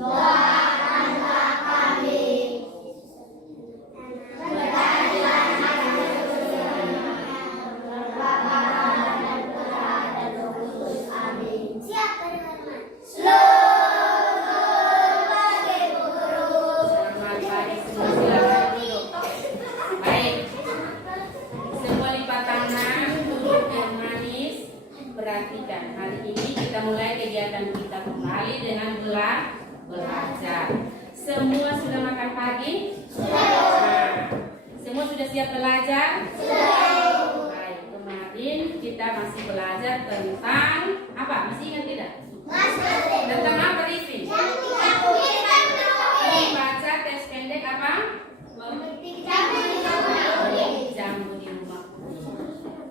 Doakanlah kami. Perhatikan, hari ini kita mulai kegiatan kita kembali dengan belajar. Semua sudah makan pagi? Sudah. Semua sudah siap belajar? Sudah. Baik, kemarin kita masih belajar tentang apa? Masih ingat tidak? Masih. Tentang apa, Rifin? Membaca teks pendek apa? Jambu di rumah.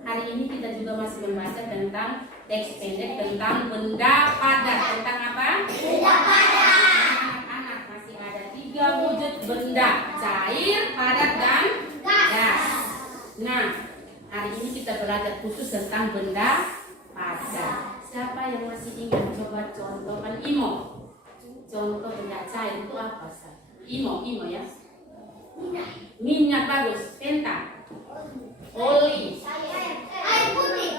Hari ini kita juga masih membaca tentang teks pendek tentang benda padat. Tentang apa? Benda padat. Anak-anak, masih ada 3 wujud benda: cair, padat, dan gas. Nah, hari ini kita belajar khusus tentang benda padat. Siapa yang masih ingat? Coba contohkan Imo. Contoh benda cair itu apa? Imo ya. Minyak bagus. Penta. Oli. Air putih.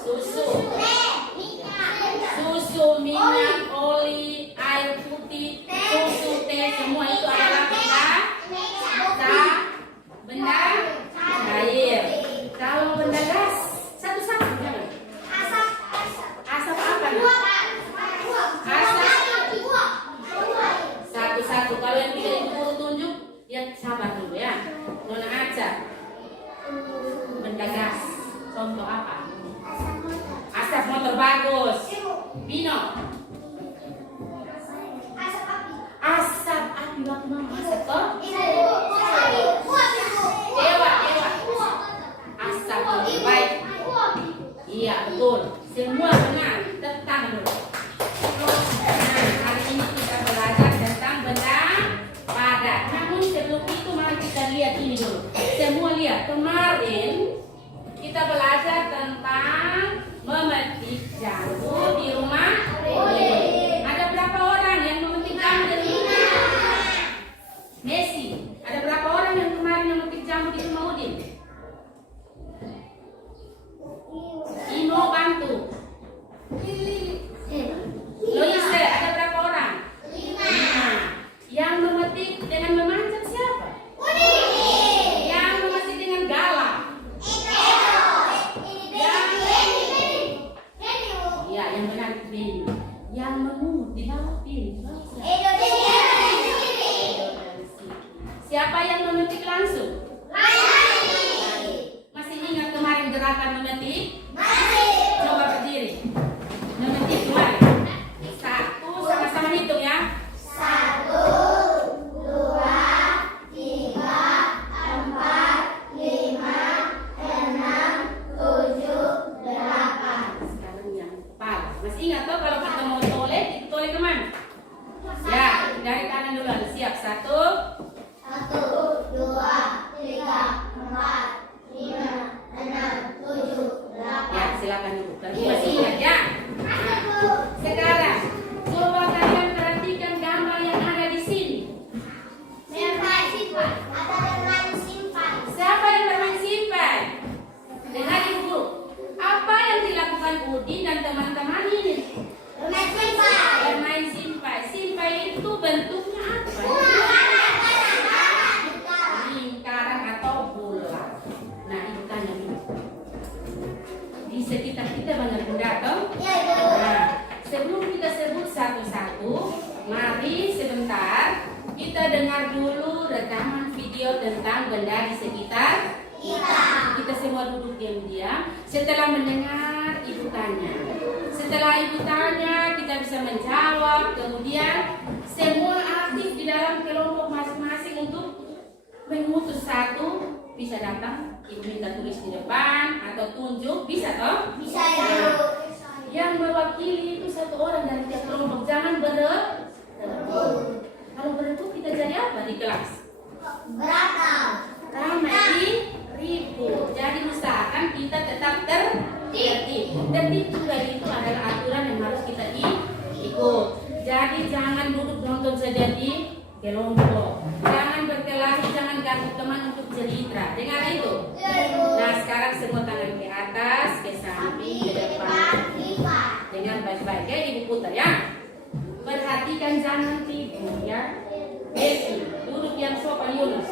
Susu. Minyak, oli, air putih, susu, teh, semua itu adalah benda cair. Kalau benda gas, satu-satu jangan. Asap apa? Satu-satu. Kalau yang tidak ibu tunjuk, ya sabar dulu ya. Nona aja. Benda gas. Contoh apa? Asap motor bagus. Bino. Asap api waktu mama masak toh? Dewa. Asap lebih baik. Iya betul. Semua benar. Tentang dulu. Nah, hari ini kita belajar tentang benda padat. Namun sebelum itu mari kita lihat ini dulu. Semua lihat, kemarin kita belajar tentang memetik jambu di rumah. Ada berapa orang yang memetik jambu di rumah? Messi, ada berapa orang yang kemarin memetik jambu di rumah Udin? Imo bantu. Loise, ada berapa orang? 5. Yang memetik dengan memanjat siapa? Yang memetik dengan galak. Ya, yang benar Beni. Yang memungut di bawah Beni. Siapa yang memetik langsung? Masih ingat kemarin gerakan memetik? Coba berdiri. Memetik kemarin. 1, sama-sama hitung ya. 1, 2, 3, 4, 5, 6, 7, 8. Sekarang yang kepala. Masih ingat toh kalau kita mau toleh, itu toleh kemana? Ya, dari kanan dulu. Siap. 1, 2, 3, 4, 5, 6, 7, 8. Ya, silakan dulu. Tapi masih ingat ya. Sekarang coba kalian perhatikan gambar yang ada di sini. Siapa yang bermain simpan? Dengar ibu. Apa yang dilakukan Udin dan teman-teman ini? Bermain simpai. Simpai itu bentuknya apa? Lingkaran atau bulat. Nah, ibu tanya dulu. Di sekitar kita banyak benda toh? Nah, sebelum kita sebut satu-satu, mari sebentar kita dengar dulu rekaman video tentang benda di sekitar kita. Semua duduk diam-diam. Setelah mendengar ibu tanya, setelah ibu tanya kita bisa menjawab. Kemudian semua aktif di dalam kelompok masing-masing untuk mengutus satu. Bisa datang, ibu minta tulis di depan atau tunjuk, bisa toh? Bisa ya. Yang mewakili itu satu orang dari tiap kelompok. Jangan berebut. Kalau berebut kita jadi apa di kelas? Ramai ribut. Jadi usahakan kita tetap tertib. Tertib juga itu adalah aturan yang jadi kelompok. Jangan berkelahi, jangan ganggu teman untuk cerita. Dengar itu? Nah, sekarang semua tangan ke atas, ke samping, ke depan. Dengan baik-baik ya, Ibu putar ya. Perhatikan jangan tidur ya. Besi, duduk yang sopan Yunus.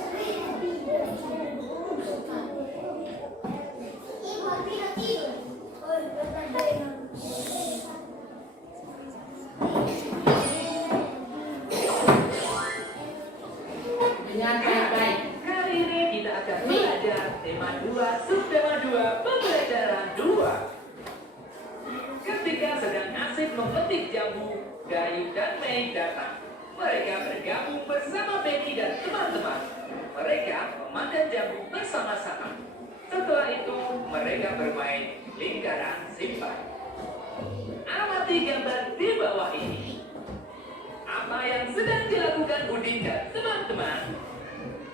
Dengan baik-baik. Kali ini kita akan belajar tema 2, subtema 2, pembelajaran 2. Ketika sedang asik memetik jambu, Gayu dan Mei datang. Mereka bergabung bersama Betty dan teman-teman. Mereka memakan jambu bersama-sama. Setelah itu, mereka bermain lingkaran simpan. Amati gambar di bawah ini. Apa yang sedang dilakukan Udin dan teman-teman?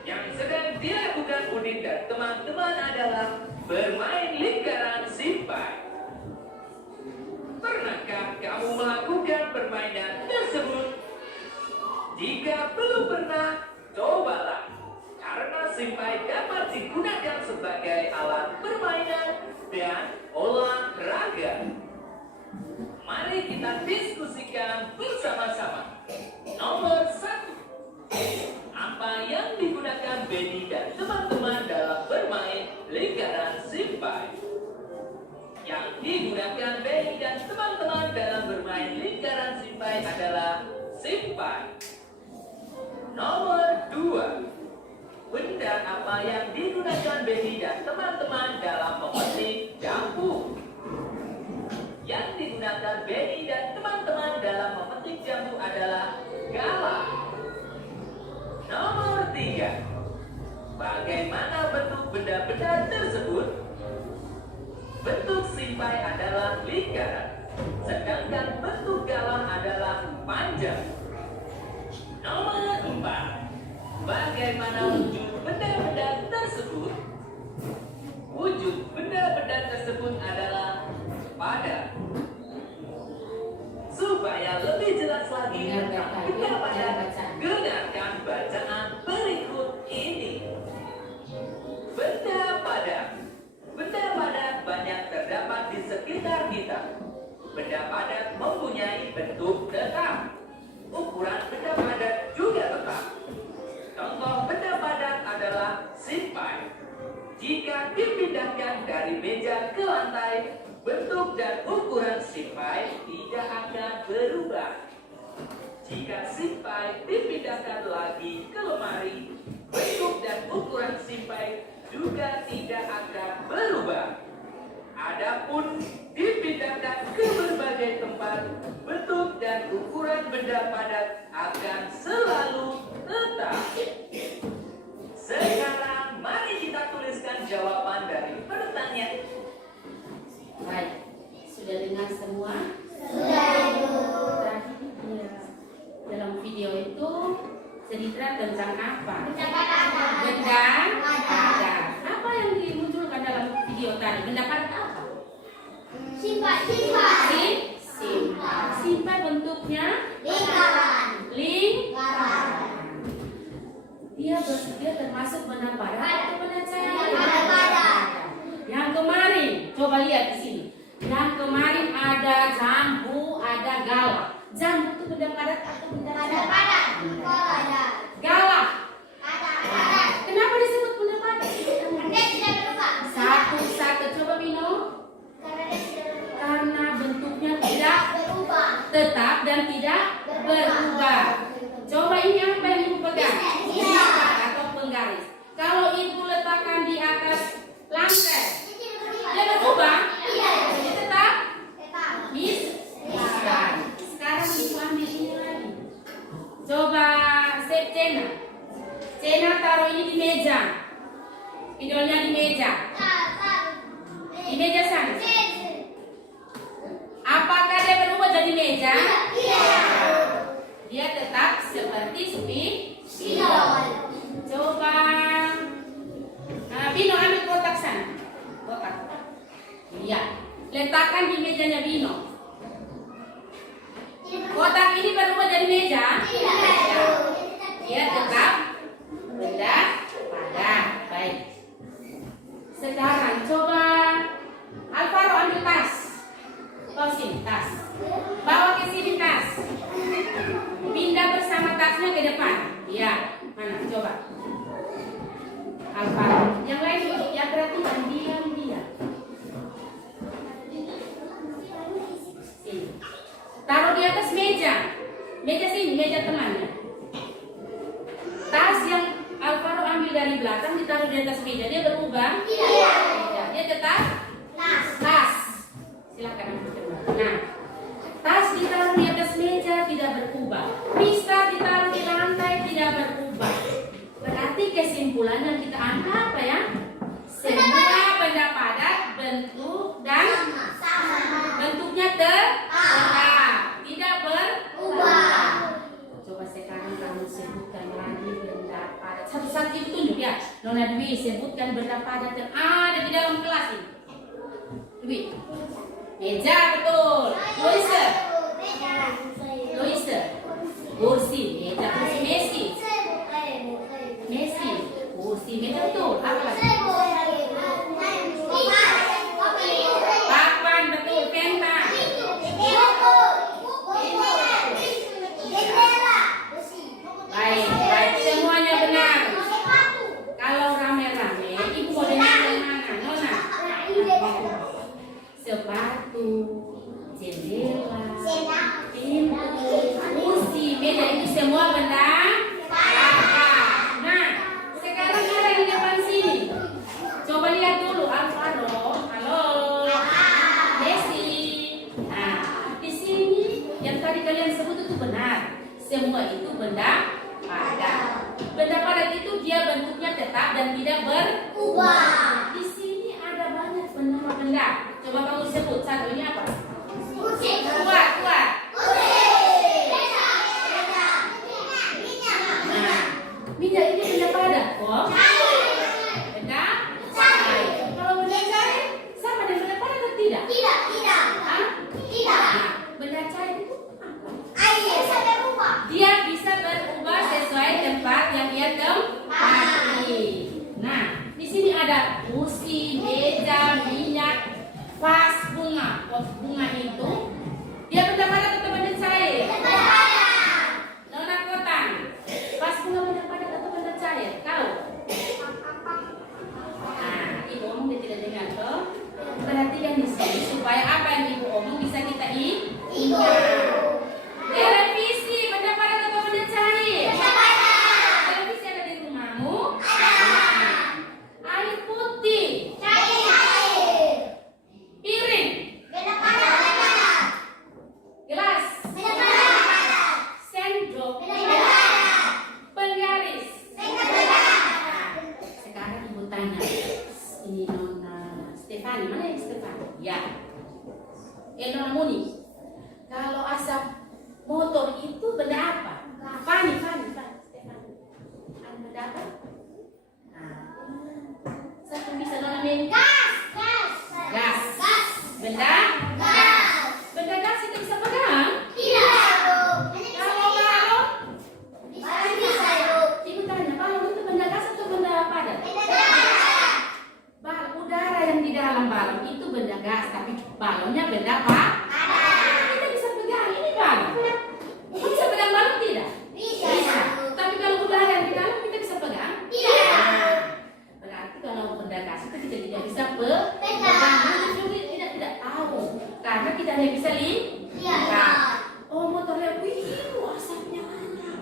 Yang sedang dilakukan Udin dan teman-teman adalah bermain lingkaran simpan. Pernahkah kamu melakukan permainan tersebut? Jika belum pernah, cobalah. Karena simpai dapat digunakan sebagai alat permainan dan olahraga. Mari kita diskusikan bersama-sama. Nomor 1. Apa yang digunakan Betty dan teman-teman dalam bermain lingkaran simpai? Yang digunakan Betty dan teman-teman dalam bermain lingkaran simpai adalah simpai. Nomor 2. Benda apa yang digunakan Betty dan teman-teman dalam memetik jambu? Yang digunakan Betty dan teman-teman dalam memetik jambu adalah galah. Nomor 3. Bagaimana bentuk benda-benda tersebut? Bentuk simpai adalah lingkaran, sedangkan bentuk galah adalah panjang. Nomor 4. Bagaimana wujud benda-benda tersebut? Wujud benda-benda tersebut adalah padat. Supaya lebih jelas lagi tentang benda padat, dengarkan bacaan berikut ini. Benda padat. Benda padat banyak terdapat di sekitar kita. Benda padat mempunyai bentuk tetap. Ukuran benda padat juga tetap. Contoh benda padat adalah simpai. Jika dipindahkan dari meja ke lantai, bentuk dan ukuran simpai tidak akan berubah. Jika simpai dipindahkan lagi ke lemari, bentuk dan ukuran simpai juga tidak akan berubah. Adapun dipindahkan ke berbagai tempat, bentuk dan ukuran benda padat akan selalu tetap. Sekarang mari kita tuliskan jawaban dari pertanyaan. Baik, sudah dengar semua? Dalam video itu cerita tentang apa? Benda padat. Apa yang dimunculkan dalam video tadi? Benda padat apa? Simpai. Simpai bentuknya Lingkaran. Dia termasuk benda padat atau benda cair? Padat. Yang kemarin, coba lihat di sini. Yang kemarin ada jambu, ada galah. Jambu itu benda padat atau benda cair? Padat. Galah. Padat. Kenapa disebut benda padat? Karena tidak berubah. Satu-satu coba Bino. Karena bentuknya tidak Berubah. tetap dan tidak berubah. Coba ini apa yang ibu pegang? Bisa atau penggaris. Kalau ibu letakkan di atas lantai, dia berubah? Dia tetap? Bisa. Sekarang ibu ambil ini lagi. Coba set Cena. Cena taruh ini di meja. Idolnya di meja. Di meja sana. Apakah dia berubah jadi meja? Iya. Dia tetap seperti Spidol. Coba Bino ambil kotak sana. Kotak. Iya. Letakkan di mejanya Bino. Kotak ini berubah jadi meja? Tidak. Ya. Dia tetap benda padat. Baik. Sekarang coba Alvaro ambil tas. Bawa sini tas. Bawa ke sini tas. Pindah bersama tasnya ke depan. Iya. Mana? Coba. Alvaro. Yang lain duduk ya, perhatikan diam. Sini. Taruh di atas meja. Meja sini, meja temannya. Tas yang Alvaro ambil dari belakang ditaruh di atas meja. Dia berubah? Tidak. Dia tetap? Tas. Silakan ambil kembali. Nah, tas ditaruh di atas meja tidak berubah. Pista ditaruh di lantai tidak berubah. Berarti kesimpulan yang kita ambil apa ya? Semua benda padat bentuk dan bentuknya tetap, tidak berubah. Coba sekarang kamu sebutkan lagi benda padat. Satu-satu itu tunjuk ya. Nona Dwi sebutkan benda padat yang ada di dalam kelas ini. Dwi. Meja betul. Loise. Kursi. Meja kursi. Messi. Kursi. Meja betul. Apa lagi? Papan betul. Penta. Baik. Semuanya benar. Kalau rame-rame, ibu mau dengar yang mana? Nona? Sepatu, jendela, pintu, kursi, meja itu semua benda padat. Nah, sekarang ada di depan sini. Coba lihat dulu Alvaro. Halo. Desi. Nah, di sini yang tadi kalian sebut itu benar. Semua itu benda padat. Benda padat itu dia bentuknya tetap dan tidak berubah. Di sini ada banyak benda. Coba kamu sebut satu, ini apa? Kuat. Nah, minyak ini benda padat kok. Benda cair. Kalau benda cair sama dengan benda padat atau tidak? Hah? Nah, benda cair itu apa? Dia bisa berubah sesuai tempat yang dia tempati. Nah, di sini ada kursi, meja, minyak, vas bunga. Vas bunga itu dia benda padat atau benda cair? Nona Kotan, vas bunga benda padat atau benda cair? Tahu? Nah, ibu omong dia tidak dengar toh. Perhatikan di sini supaya apa yang ibu omong bisa kita ingat. Televisi benda padat atau benda cair? Televisi ada di rumahmu? Air putih. Piring. Gelas. Sendok. Penggaris. Sekarang ibu tanya. Ini Nona Stefani. Mana yang Stefani? Ya. Nona Muni. Kalau asap motor itu benda apa? Fani. Stefani. Ada benda apa? Nah, satu bisa Nona Meni. Gas. Benda gas itu bisa pegang? Kalau ibu tanya, balon itu benda gas atau benda padat? Udara yang di dalam balon itu benda gas, tapi balonnya benda padat. Kita bisa pegang ini balon. Kita bisa pegang balon tidak? Bisa. Tapi kalau udara yang di dalam kita bisa pegang? Nah, berarti kalau benda gas itu kita tidak bisa pegang. Tidak tahu karena kita hanya bisa lihat. Oh, motornya itu asapnya banyak.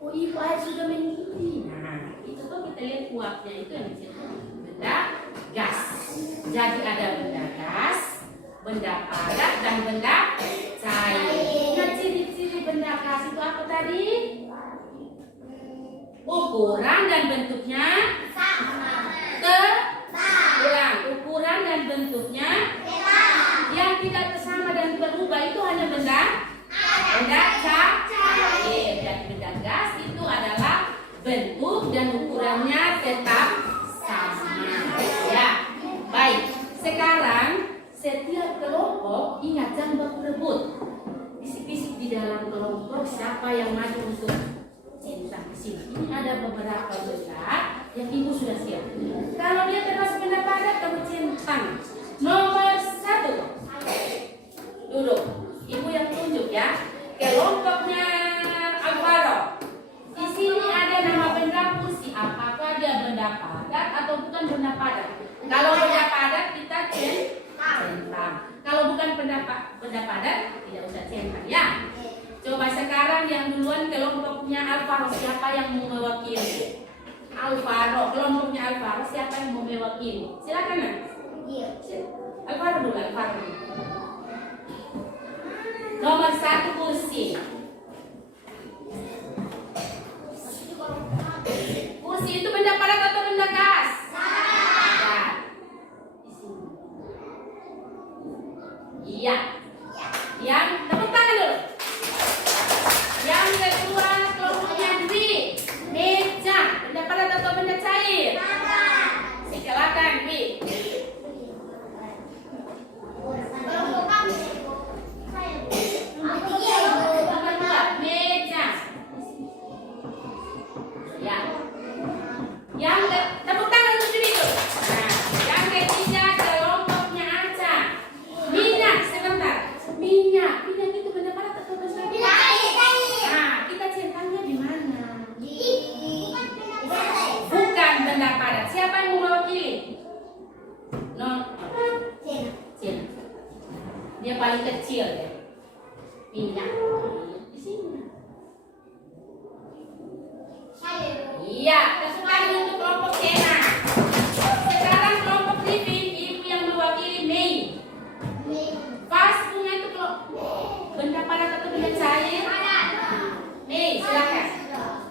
Oh, ibu air sudah mendidih. Nah, itu tuh kita lihat uapnya itu yang disebut benda gas. Jadi ada benda gas, benda padat dan benda cair. Nah, ciri-ciri benda gas itu apa tadi? Ukuran dan bentuknya ulang, ukuran dan bentuknya yang tidak sama dan berubah itu hanya benda cair. Dan benda gas itu adalah bentuk dan ukurannya tetap sama. Ya, baik. Sekarang setiap kelompok ingat jangan baku rebut. Bisik-bisik kelompok siapa yang maju untuk centang di sini. Ini ada beberapa benda yang ibu sudah siap. Kalau dia termasuk benda padat, kamu centang. Nomor 1. Duduk. Ibu yang tunjuk ya. Kelompoknya Alvaro. Di sini ada nama benda kursi. Apakah dia benda padat atau bukan benda padat? Kalau benda padat kita centang. Kalau bukan benda padat tidak usah centang ya. Coba sekarang yang duluan kelompoknya Alvaro, siapa yang mau mewakili? Alvaro, kelompoknya Alvaro, siapa yang mau mewakili? Silakan Nak. Alvaro dulu, Alvaro dulu. Nomor 1 kursi. Kursi itu benda padat atau benda khas? Padat. Di sini. Iya. Yang tepuk tangan dulu. Yang kedua kelompoknya Dwi. Meja, benda padat atau benda cair? Silakan Dwi. Nomor 2, meja. Ya. Yang tepuk tangan untuk Dwi itu. Nah, yang ketiga kelompoknya Aca. Minyak, sebentar. Minyak itu benda padat atau benda cair? Nah, kita centangnya di mana? Bukan benda padat. Siapa yang mau mewakili? Cina. Dia paling kecil ya. Minyak di sini. Iya, tepuk tangan untuk kelompok Cina. Sekarang kelompok Livin, ibu yang mewakili Mei. Vas bunga itu benda padat atau benda cair? Mei, silakan.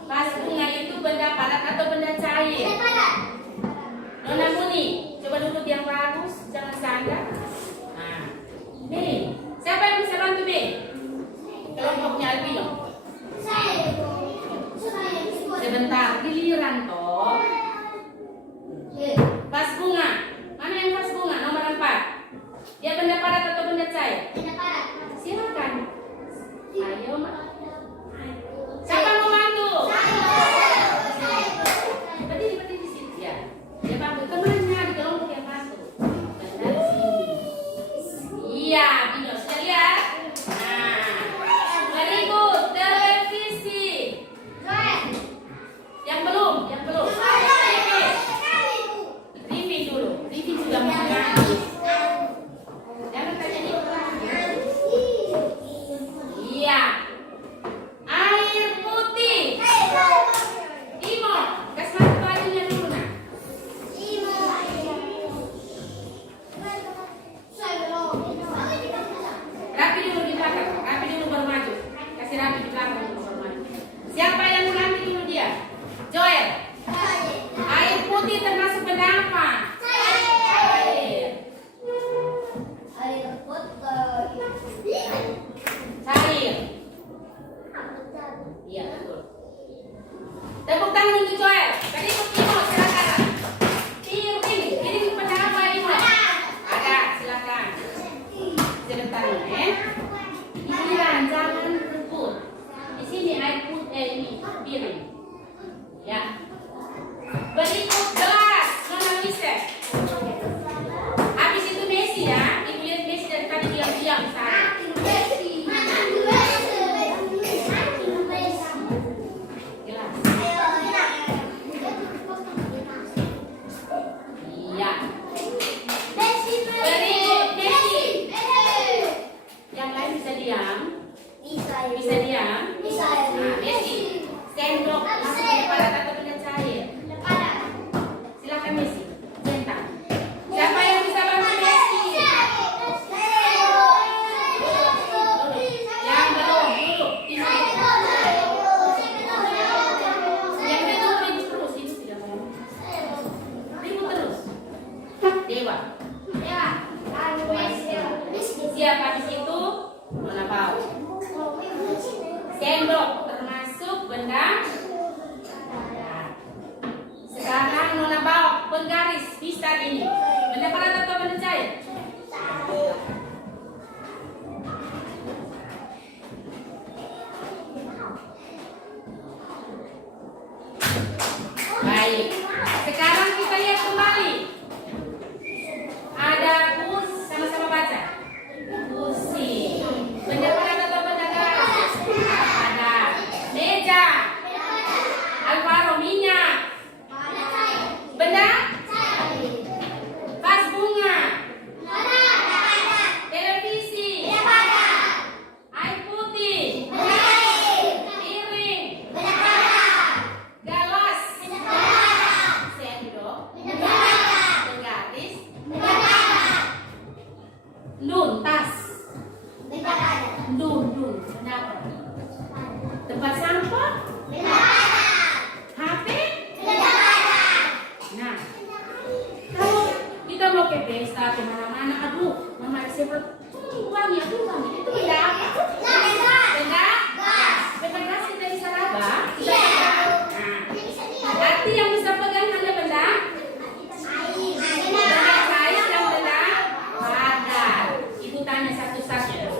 Vas bunga itu benda padat atau benda cair? Nona Muni, coba duduk yang bagus, jangan sandar. Nah, Mei, siapa yang bisa bantu Mei? Kelompoknya Albino. Sebentar, giliran toh. Vas bunga, mana yang vas bunga? Nomor 4. Dia benda padat atau benda cair? Silakan. Ayo, Mak. Siapa mau bantu? Berdiri di situ ya. Dia bantu temannya di kelompok yang masuk. Benar di sini. Iya, Bino sudah lihat? Nah, berikut televisi. Yang belum. Review dulu. Review sudah mau nangis. Jangan tanya di belakang. Iya. Air putih. Timur. Kasih bajunya dulu Nak. Rapi dulu di belakang. Rapi dulu baru maju. Kasih rapi di belakang dulu baru maju. Siapa yang mengambil dulu dia? Joel. Air putih termasuk benda apa? Air. Cair. Iya betul. Tepuk tangan untuk Joel. Tadi ikut Imo, silakan. Piring benda apa Imo? Ada, silakan. Sebentar ya. Giliran, jangan rebut. Di sini air putih ini piring. Ya. Berikut gelas, Nona Lise. Habis itu Messi ya. Ibu lihat Messi dari tadi diam-diam sana. Gelas. Iya. Berikut Messi. Yang lain bisa diam. Bisa diam. Nah, Messi. Sendok masuk benda padat atau benda cair? Silakan Messi. Centang. Siapa yang bisa bantu Messi? Yang belum, duduk. Yang belum ribut terus, itu tidak mau. Ribut terus. Dewa. Siap habis itu Nona Pau. Sendok termasuk benda. Sekarang Nona bawa penggaris pistar ini. Benda padat atau benda cair? mau ke pesta kemana-mana, aduh, mama ada semprot, wangi, itu benda apa? Benda gas kita bisa raba. Nah, arti yang bisa pegang hanya benda air dan benda padat. Ibu tanya satu-satu.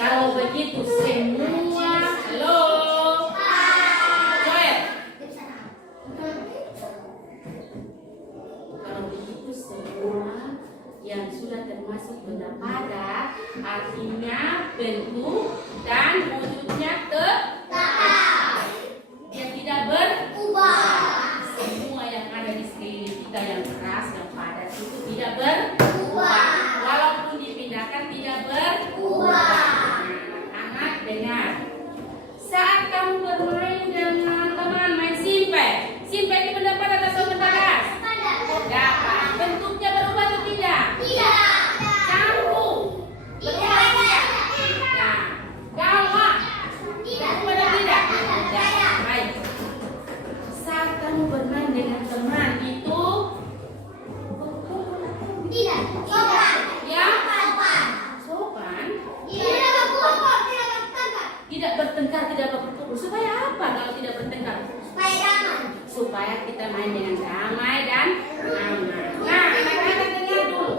Kalau begitu semua, halo, Joel. Kalau begitu semua yang sudah termasuk benda padat, artinya bentuk dan wujudnya tetap. Dia tidak berubah. Semua yang ada di sekeliling kita yang keras, yang padat itu tidak berubah. Walaupun dipindahkan tidak berubah. Anak-anak dengar. Saat kamu bermain dengan teman main simpe itu benda padat atau benda gas? Dapat. Bentuknya berubah atau tidak? Campur. Berubah tidak? Nah, galak. Berubah atau tidak? Tidak. Baik. Saat kamu bermain dengan teman itu ya sopan. Tidak bertengkar, tidak berpukul. Supaya apa kalau tidak bertengkar? Supaya kita main dengan damai dan aman. Nah, anak-anak dengar dulu.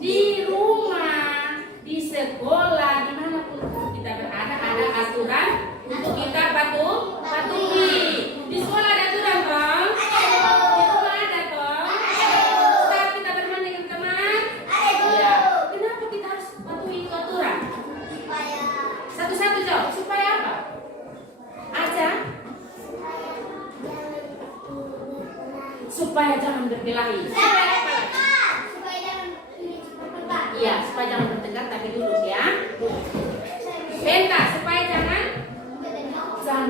Di rumah, di sekolah, dimanapun kita berada, ada aturan untuk kita patuhi. Di sekolah ada aturan, Tong? Di rumah ada, Tong? Saat kita bermain dengan teman? Ya. Kenapa kita harus patuhi itu aturan? Satu-satu jawab. Supaya apa? Aja? Supaya jangan berkelahi. Supaya apa lagi? Iya, supaya jangan bertengkar, tapi duduk ya. Benta, supaya jangan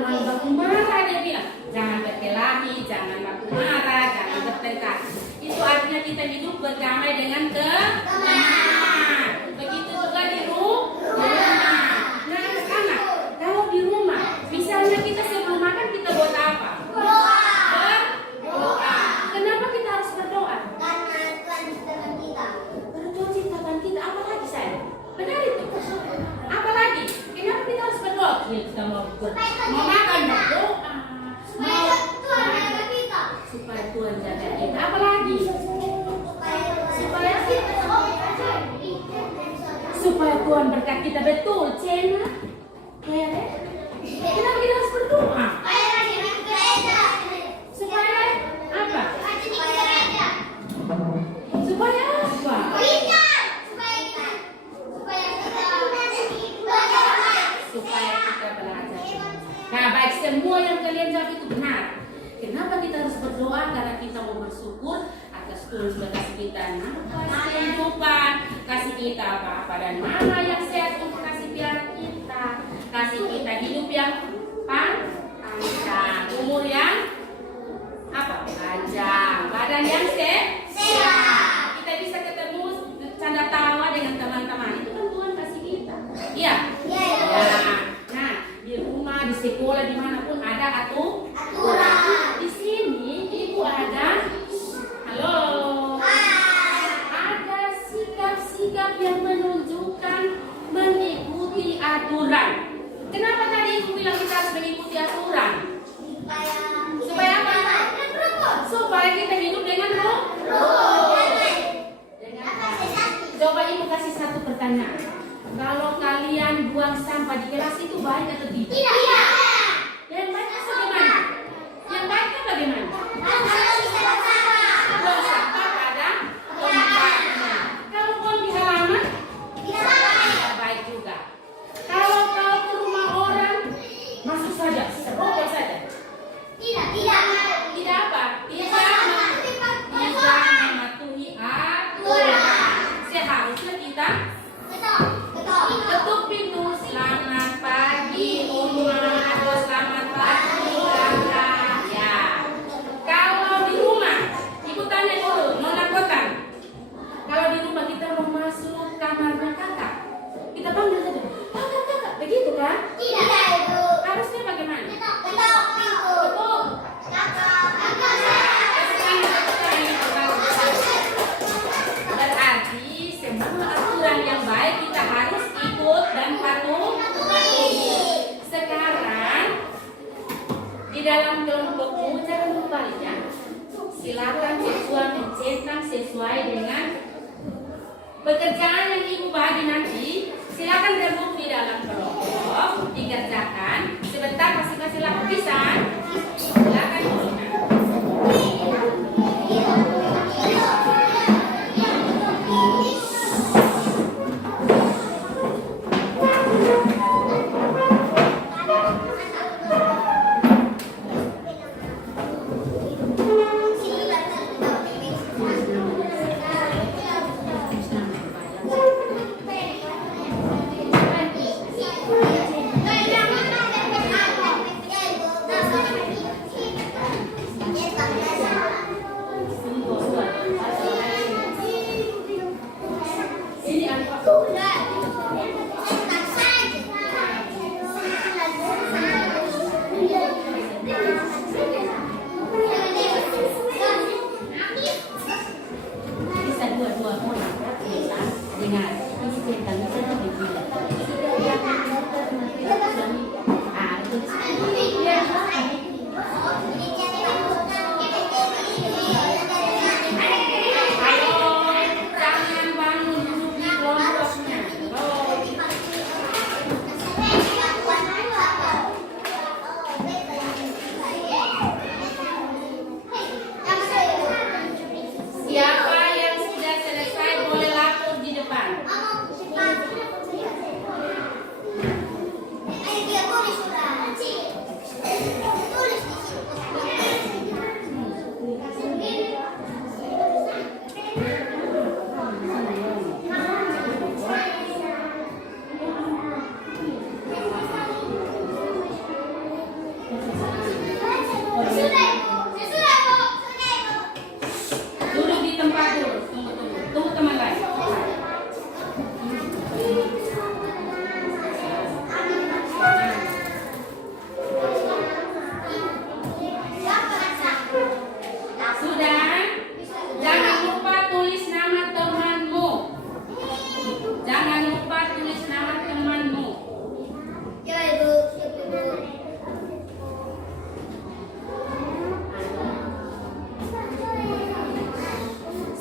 baku marah, dia bilang. Jangan berkelahi, jangan baku marah, jangan bertengkar. Itu artinya kita hidup berdamai dengan teman. Begitu juga di rumah. Nah, anak-anak, kalau di rumah, misalnya kita sebelum makan kita buat apa? Berdoa. Kenapa kita harus berdoa? Berdoa ciptakan kita. Apa lagi saya? Benar itu. Apa lagi? Kenapa kita harus berdoa? Ya, kita mau makan berdoa. Supaya Tuhan jaga kita. Apa lagi? Supaya Tuhan berkati kita betul, Cena. Kenapa kita harus berdoa? Supaya apa? Supaya apa? Supaya kita belajar. Nah, baik, semua yang kalian jawab itu benar. Kenapa kita harus berdoa? Karena kita mau bersyukur atas Tuhan sudah kasih kita nafas kehidupan, kasih kita apa-apa dan mama yang sehat untuk kasih piala kita, kasih kita hidup yang panjang, umur yang apa? Panjang, badan yang sehat. Kita bisa ketemu canda tawa dengan teman-teman. Itu kan Tuhan kasih kita. Iya. Nah, di rumah, di sekolah, dimanapun ada aturan. Di sini ibu ada, halo, ada sikap-sikap yang menunjukkan mengikuti aturan. Kenapa tadi ibu bilang kita harus mengikuti aturan? Supaya apa? Supaya kita hidup dengan rukun. Coba ibu kasih satu pertanyaan. Kalau kalian buang sampah di kelas itu baik atau tidak? Tidak. Yang baik bagaimana? Pekerjaan yang ibu bagi nanti silakan gabung di dalam kelompok, dikerjakan. Sebentar masih kasih lapisan. Silakan dulunya. Bisa dua-dua orang dengar ini ceritanya saya begini. Ayo, jangan bangun dulu di kelompoknya. Siapa yang sudah selesai boleh lapor di depan. Duduk di tempat dulu. Tunggu teman lain. Sudah? Jangan lupa tulis nama temanmu. Jangan lupa tulis nama temanmu.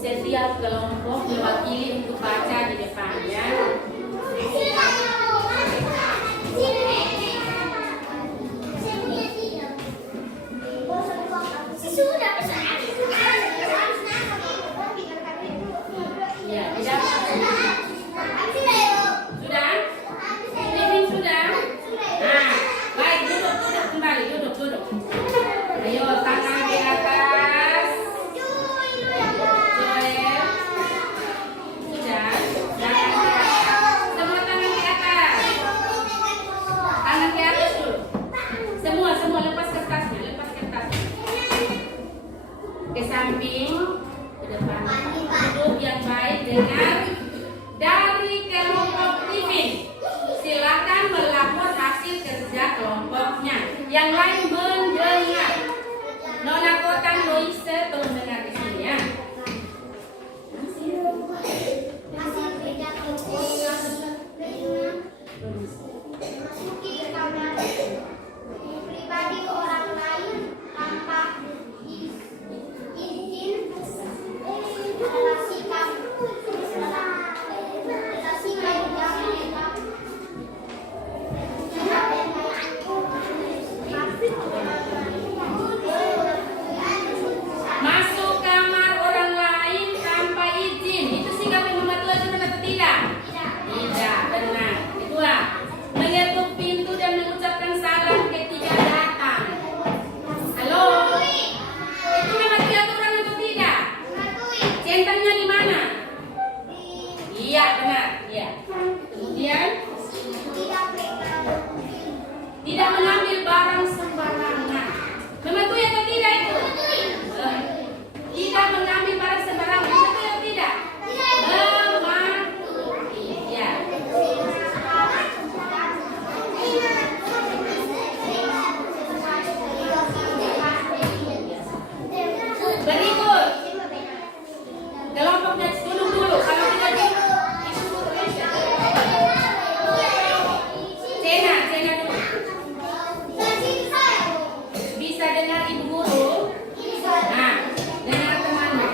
Setiap kelompok mewakili untuk baca di depannya. Ya, tidak. Sudah? Living sudah? Nah, baik, duduk kembali, duduk. Ayo, tangan di atas. Joel. Sudah? Semua tangan di atas. Tangan di atas dulu. Semua lepas kertasnya. Ke samping, ke depan. Duduk yang baik, dengar. Dari kelompok living, silakan melapor hasil kerja kelompoknya. Yang lain mendengar. Nona Kotan Loise tolong dengar di sini ya. Pribadi orang lain tanpa izin relasikan Masuk kamar orang lain tanpa izin. Itu sikap yang mematuhi aturan atau tidak? Tidak, benar. Kedua, mengetuk pintu dan mengucapkan salam ketika datang. Halo? Itu mematuhi aturan atau tidak? Centangnya di mana? Iya, benar. Iya. Kemudian, tidak mengambil barang sembarangan. Mematuhi atau tidak itu? Tidak mengambil barang sembarangan. Mematuhi atau tidak? Mematuhi. Ya. Berikut. Kelompoknya dulu. Kalau tidak Cena dulu. Bisa dengar ibu guru? Nah, dengar temanmu.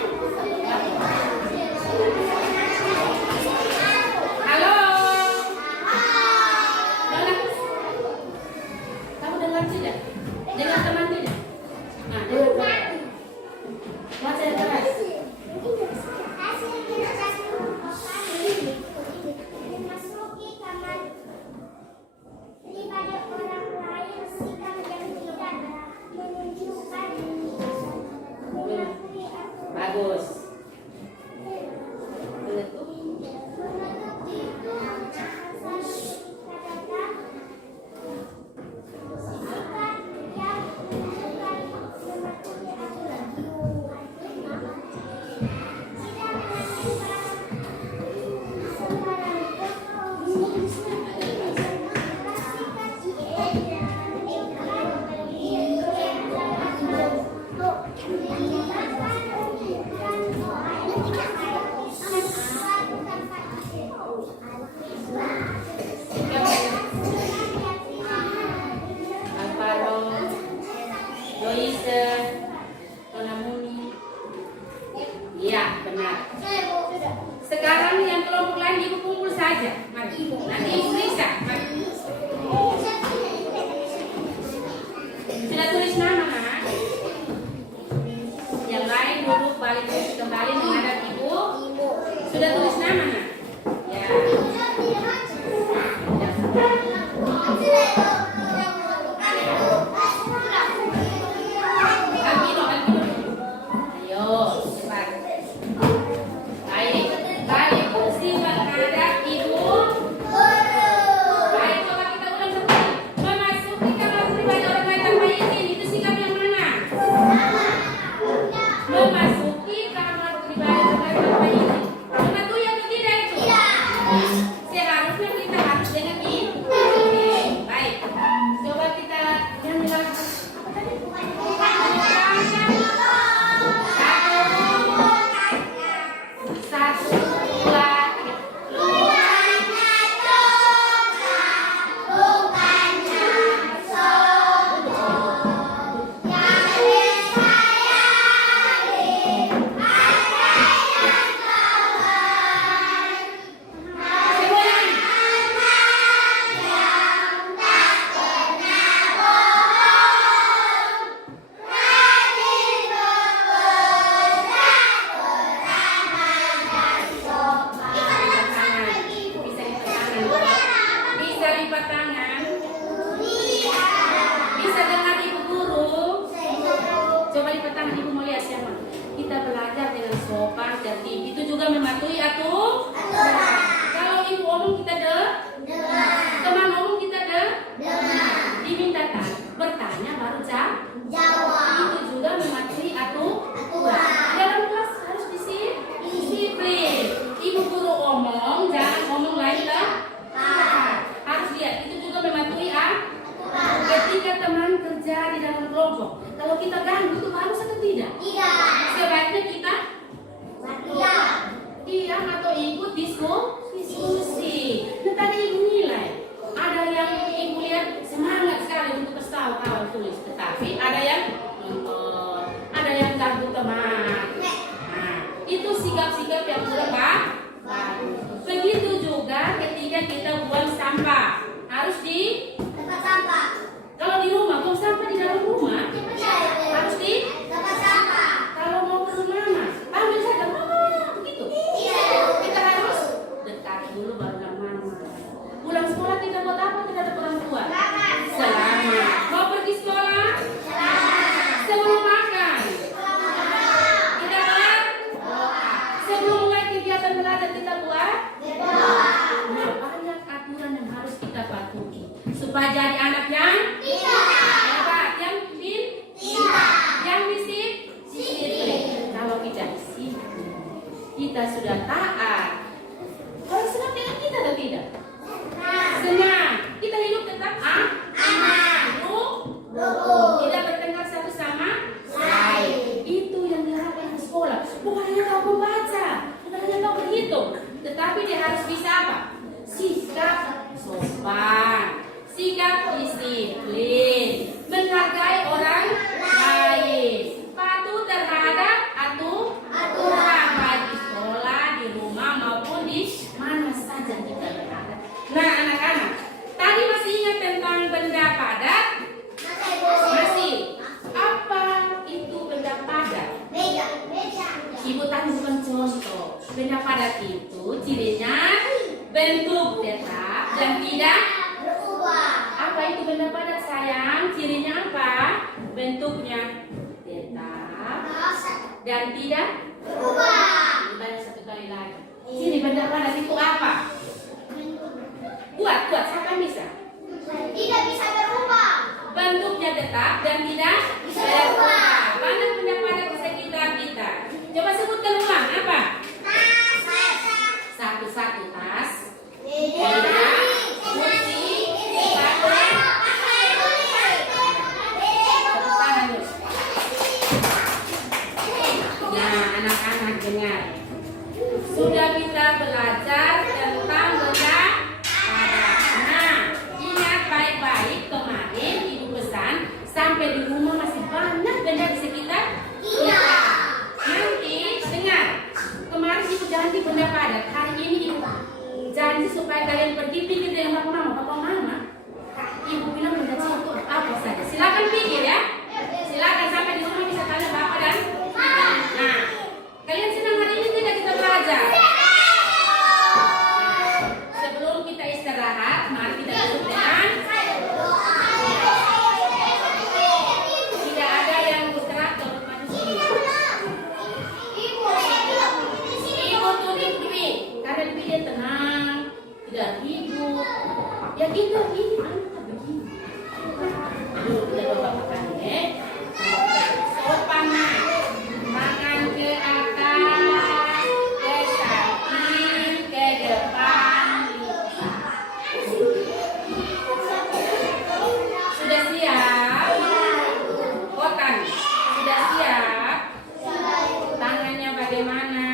benar. Sekarang yang kelompok lain ibu kumpul saja. Mari. Nanti ibu periksa. Mari. Sudah tulis nama, Nak? Yang lain duduk balik kembali menghadap ibu. Sudah tulis nama, Nak? Ya. Albino. Ayo, cepat. Baik, balik kursi menghadap ibu. Baik, coba kita ulang sekali. Memasuki kamar pribadi orang lain tanpa izin, itu sikap yang mana? Memasuki kamar pribadi orang lain tanpa izin. Mematuhi atau tidak itu? Seharusnya kita harus dengan ini. Oke, baik. Coba kita nyanyi lagu. Apa tadi? Satu, dua, tiga. Semuanya. Bisa lipat tangan. Bisa dengar ibu guru. Coba lipat tangan, ibu mau lihat siapa. Kita belajar dengan sopan dan itu juga mematuhi aturan. Kalau ibu omong kita teman omong kita diminta bertanya baru jawab. Itu juga mematuhi aturan. Dalam kelas harus disiplin. Ibu guru omong, jangan omong lain harus lihat. Itu juga mematuhi ketika teman kerja di dalam kelompok. Kalau kita ganggu itu harus atau tidak? Sebaiknya kita diam atau ikut diskusi. Nah, tadi ibu nilai ada yang ibu lihat semangat sekali untuk kasih tahu kawan tulis, tetapi ada yang nonton, ada yang ganggu teman. Nah, itu sikap-sikap yang kurang bagus. Begitu juga ketika kita buang sampah, harus di Tempat sampah. kalau di rumah buang sampah di dalam rumah harus di Tempat sampah. kalau mau ke rumah panggil saja mama begitu. Kita harus dekat dulu baru mama. Pulang sekolah kita buat apa terhadap orang tua? Selamat. Mau pergi sekolah? Sebelum makan kita berdoa. Sebelum mulai kegiatan belajar kita buat nah, banyak aturan yang harus kita patuhi supaya jadi anak yang hebat, yang disiplin. Kalau kita disiplin, kita sudah taat. Orang senang dengan kita atau tidak? Senang. Kita hidup tetap aman. Tidak bertengkar satu sama lain. Itu yang diharapkan di sekolah. Bukan hanya tahu membaca, bukan hanya tahu berhitung, tetapi dia harus bisa apa? Sikap sopan, sikap disiplin, menghargai orang lain, patuh terhadap aturan baik di sekolah, di rumah maupun di mana saja kita berada. Nah, anak-anak, tadi masih ingat tentang benda padat? Masih. Apa itu benda padat? Ibu tadi bukan contoh. Benda padat itu cirinya bentuk tetap dan tidak Berubah. apa itu benda padat sayang? Cirinya apa? Bentuknya tetap dan tidak Berubah. Tanya satu kali lagi. Ciri benda padat itu apa? Buat siapa bisa? Tidak bisa berubah. Bentuknya tetap dan tidak Bisa berubah. Banyak benda padat di sekitar kita. Coba sebutkan ulang apa? Satu-satu tas, meja, kursi, sepatu. Tepuk tangan dulu. Nah, anak-anak dengar. Sudah kita belajar tentang benda padat. Nah, ingat baik-baik kemarin ibu pesan sampai di rumah masih banyak benda di sekitar kita. Nanti dengar. nanti Bunda Padat hari ini Ibu janji supaya kalian pergi pikir dengan papa mama. Ibu bilang Bunda Ci itu apa saja. Silakan pikir ya. Silakan sampai di rumah bisa tanya bapak dan. Nah, kalian senang hari ini tidak kita belajar? Sebelum kita istirahat, mari kita duduk dengan tidak ada yang bergerak atau manusia. Ibu tutup pipi, karena dia tenang, tidak ribut. Ya gitu, ini anak begini. Dulu kita coba makan ya. Sopan tangan ke atas, ke samping, ke depan. Sudah siap? Kotan, sudah siap? Tangannya bagaimana?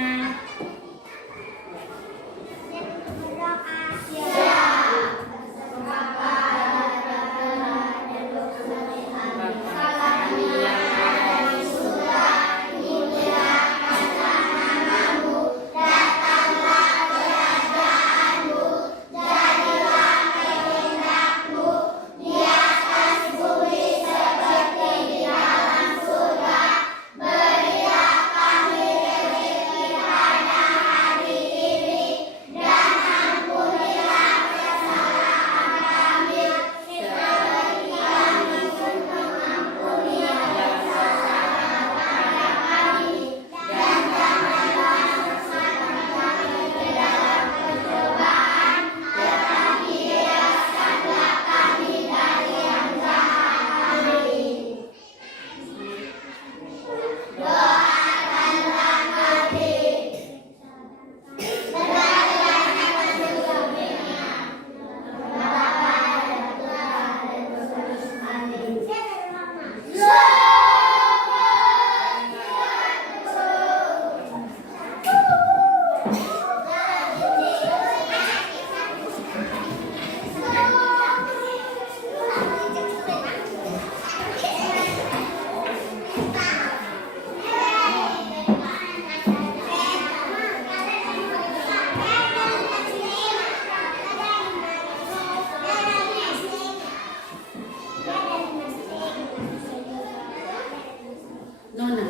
Nona,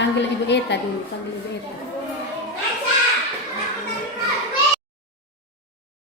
panggil Ibu Eta dulu, panggil Ibu Eta.